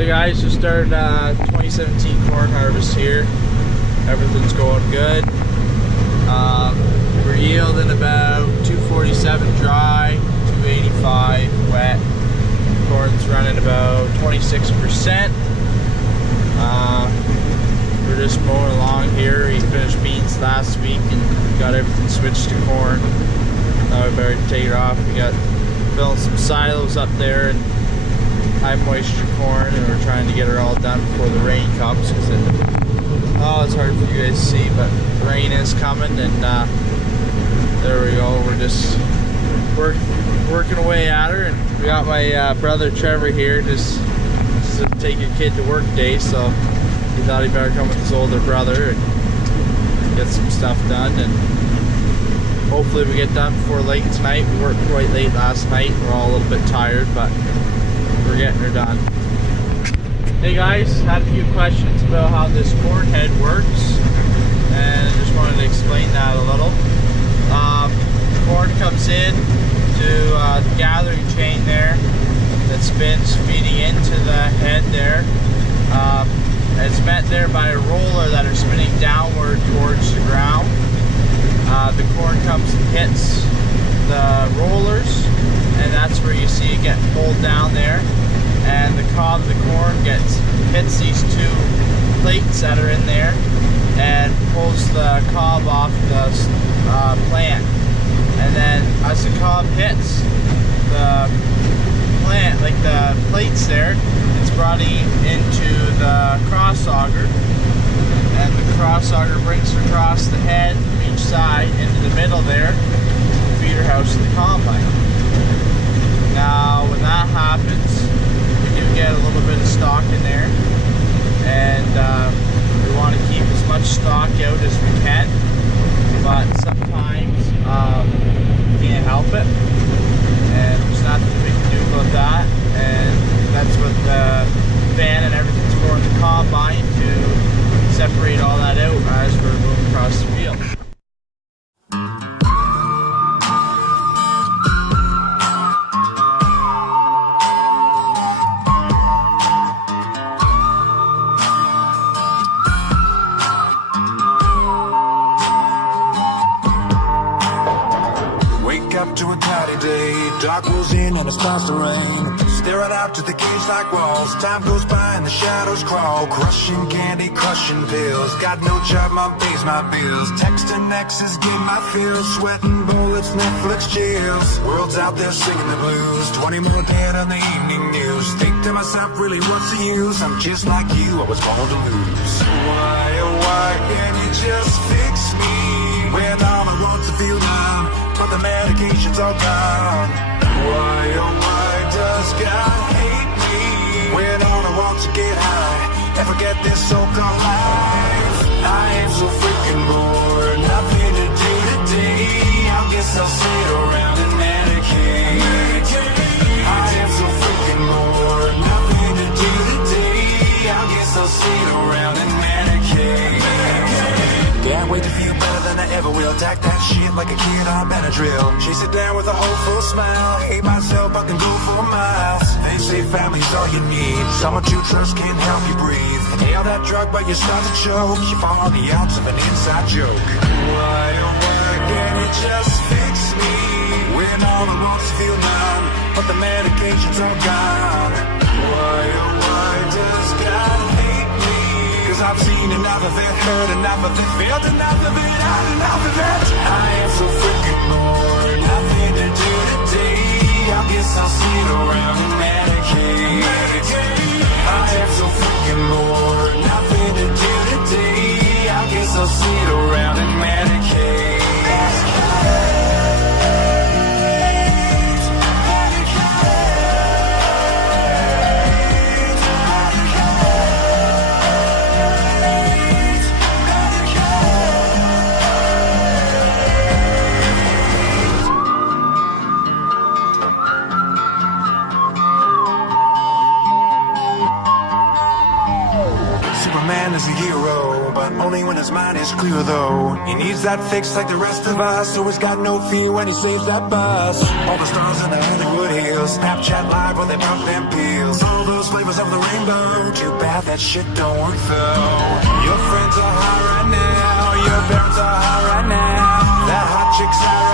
Hey guys, just started 2017 corn harvest here. Everything's going good. We're yielding about 247 dry, 285 wet. Corn's running about 26%. We're just mowing along here. We finished beans last week and got everything switched to corn. Now we better take it off. We got filling some silos up there and high moisture corn, and we're trying to get it all done before the rain comes, because it's hard for you guys to see, but the rain is coming. And there we go. We're just working away at her, and we got my brother Trevor here just to take a kid to work day, so he thought he better come with his older brother and get some stuff done, and hopefully we get done before late tonight. We worked quite late last night. We're all a little bit tired, but we're getting her done. Hey guys, had a few questions about how this corn head works, and I just wanted to explain that a little. Corn comes in to the gathering chain there that spins, feeding into the head there. It's met there by a roller that are spinning downward towards the ground. The corn comes and hits the rollers, and that's where you see it get pulled down there, and the cob of the corn hits these two plates that are in there and pulls the cob off the plant. And then as the cob hits the plant, like the plates there, it's brought into the cross auger, and the cross auger brings it across the head from each side into the middle there, the feeder house of the combine. Now when that happens, we do get a little bit of stock in there, and we want to keep as much stock out as we can, but sometimes we can't help it, and there's nothing we can do about that. And that's what the fan and everything's for in the combine, to separate all that out as we're moving across the field. Up to a cloudy day, dark rolls in and it starts to rain. Staring out to the cage like walls, time goes by and the shadows crawl. Crushing candy, crushing pills, got no job, mom pays my bills. Texting exes, get my feels, sweating bullets, Netflix chills. World's out there singing the blues, 20 more dead on the evening news. Think to myself, really what's the use? I'm just like you, I was born to lose. Why, oh why can't you just fix me? When all the roads feel numb, but the medication's all gone. Why, oh why does God hate me? When all I want to get high and forget this so-called life. I am so freaking bored, nothing to do today. I guess I'll sit around and medicate. I am so freaking bored, nothing to do today. I guess I'll sit around and medicate. Can't wait to feel better than I ever will. Tack that shit like a kid on Benadryl. Chase it down with a hopeful smile. Hate myself, I can go for miles. They say family's all you need. Someone you trust can help you breathe. Inhale that drug but you start to choke. You fall on the ounce of an inside joke. Why, oh why can't it just fix me? When all the roads feel numb, but the medication's all gone. Why, oh why does God hate me? Cause I've seen enough of it, heard enough of it, felt enough of it, had enough of it. I am so freaking bored, nothing to do today. I guess I'll sit around and medicate. I am so freaking bored, nothing to do today. I guess I'll sit around and medicate. Superman is a hero, but only when his mind is clear though. He needs that fix like the rest of us, so he's got no fear when he saves that bus. All the stars in the Hollywood hills, Snapchat live while they pump them pills. All those flavors of the rainbow. Too bad that shit don't work though. Your friends are high right now, your parents are high right now. That hot chick's high